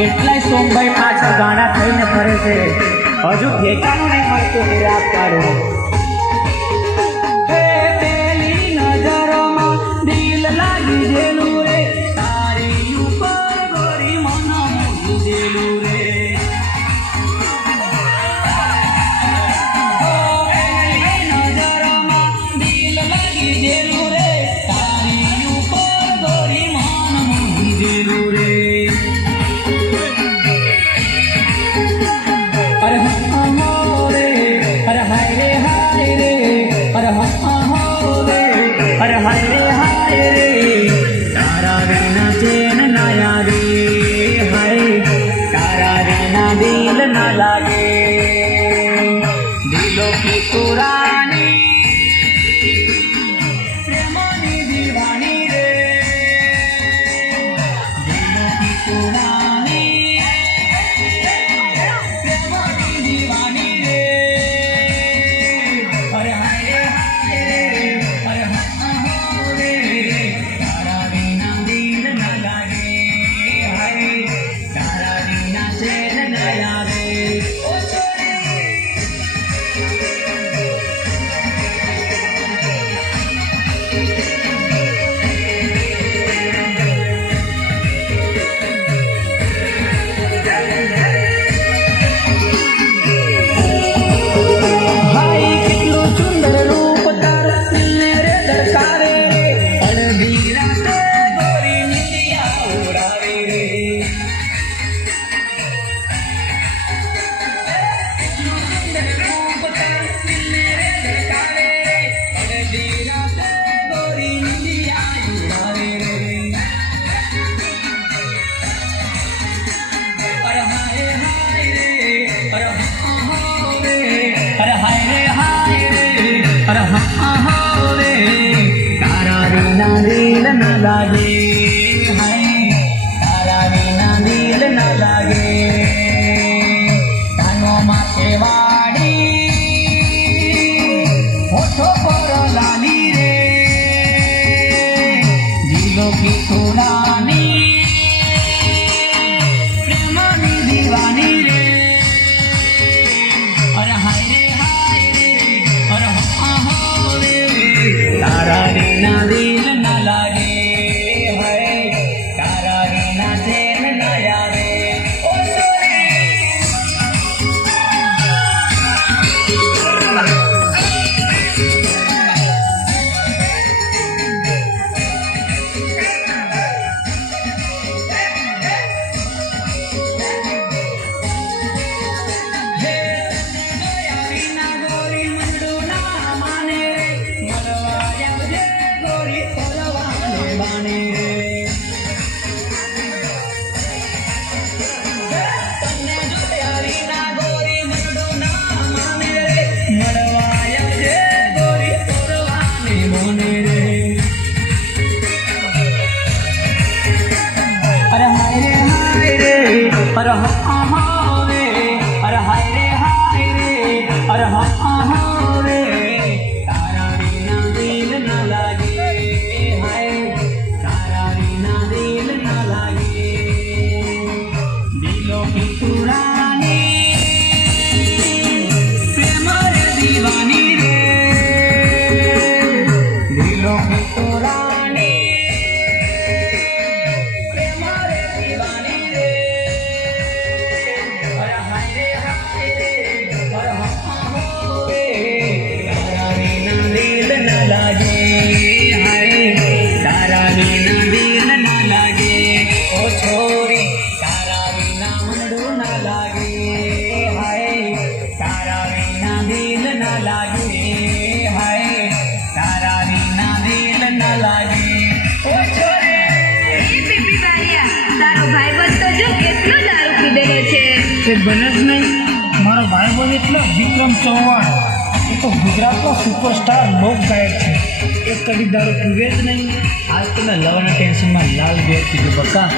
કેટલાય સોમભાઈ પાછળ ગાણા થઈને ફરે છે, હજુ ઠેકાણું નહીં મળતું રાત કાઢો. પેલી નજરોમાં દિલ લાગી ગયેલું રે, તારી ઉપર ગોરી મન મૂકી દેલું રે. પેલી નજરોમાં દિલ લાગી ગયેલું રે, તારી ઉપર ગોરી મન મૂકી દેલું રે. सांगितलं विक्रम चव्हाण हे तो गुजरातला सुपरस्टार લોકગાયક છે. એ કદી દારૂ પીવે જ નહીં. આજ તમે લવરના ટેન્શનમાં લાલ બેર પીધું બકા.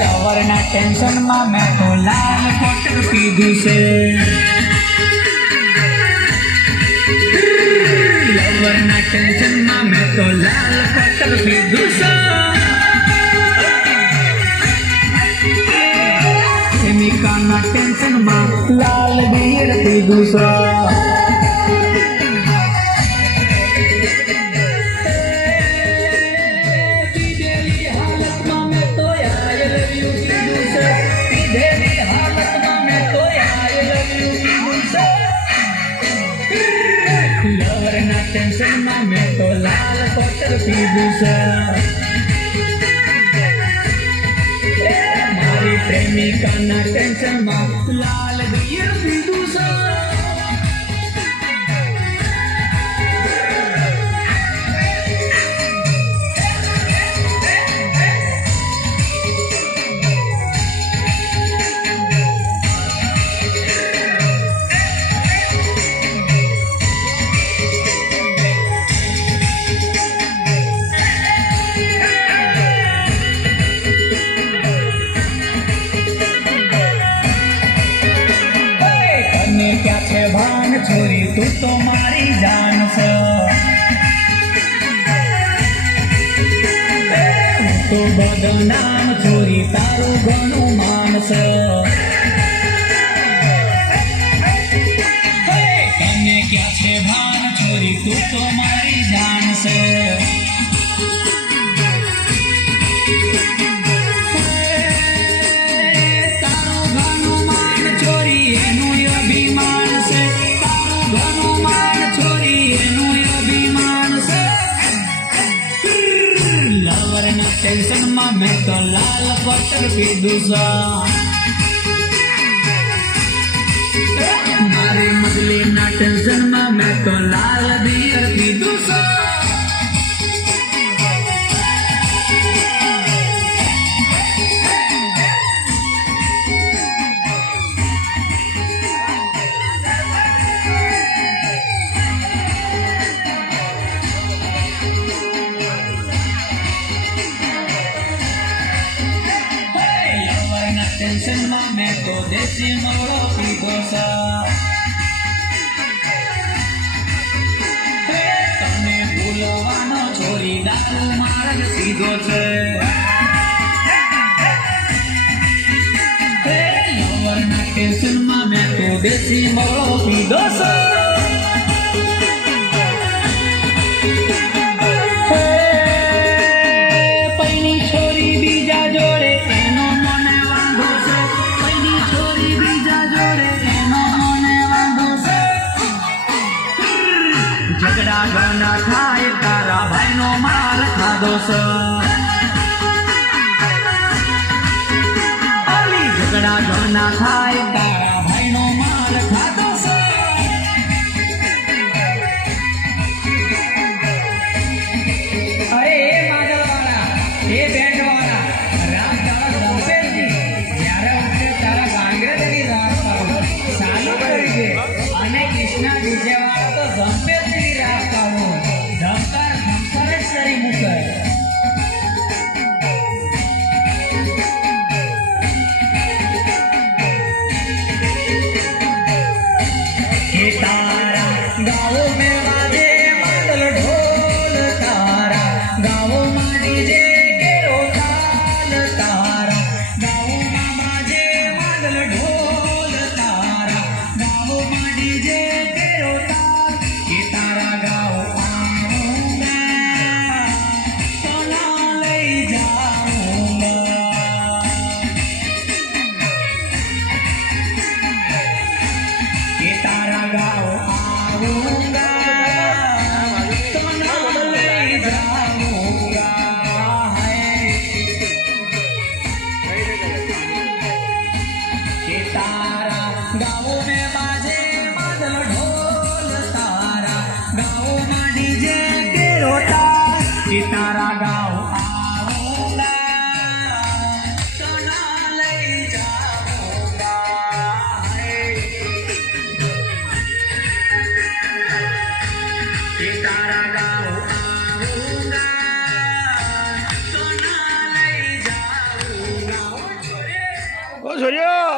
લવરના ટેન્શનમાં મેં તો લાલ કોટર પીધું છે. લવરના ટેન્શનમાં મેં તો લાલ કોટર પીધું છે. પ્રેમિકાના ટેન્શનમાં લાલ બીર પીધું છે. લવરના ટેન્શનમાં મેં તો લાલ કોટર પીધું છે. મારી પ્રેમિકાના ટેન્શનમાં લાલ બીર પીધું છે. क्या છે ભાન છોરી તું તો મારી જાન છે. હું તો બદનામ છોરી તારું ઘણું માન છે. તને ક્યાં છે ભાન છોરી તું તો મારી જાન છે. ટેન્શનમાં મેં તો લાલ કોટર પીધું છે. મારી મગલીના ટેન્શનમાં મેં તો લાલ બીર પીધું છે. ટેન્શનમાં મેં તો દેશી મોળો પીધો છે. તને ભૂલવાનો છોરી દારૂ માર્ગ સીધો છે. લવરના ટેન્શનમાં મેં તો દેશી મોળો પીધો છે. પૈની છોરી બીજા જોડે એનો મને વાંધો છે. પૈની છોરી બીજા જોડે એનો મને વાંધો છે. ઝઘડા ઘણા થાય તારા ભાઈનો માર ખાધો છે. ઝઘડા ઘણા થાય તારા ભાઈનો માર ખાધો છે. અરે એ માધવવાળા એ બેન્ડવાળા રામ તારા ગમશેજી જ્યારે ઉઠે તારા ગાંગરેની રાત પાડો ચાલુ કરી દે. અને કૃષ્ણા ડીજેવાળા તો ગમશેજીની રાત પાડો ધમકાર ધમકાર જ કરી મૂકે. કે તારા ગાઓ મેં વાજે માદલ ઢોલ. તારા ગાઓમાં ડીજે કેરો તાલ. તારા ગાઓમાં બાજે માદલ ઢોલ. તારા ગાઓમાં ડીજે કેરો તાલ. કે તારા ગાઓ આઉંગા તો ના લઈ જાઉંગા. કે તારા ગાઓ આઉંગા તો ના લઈ જાઉંગા. કે તારા ગાઓ में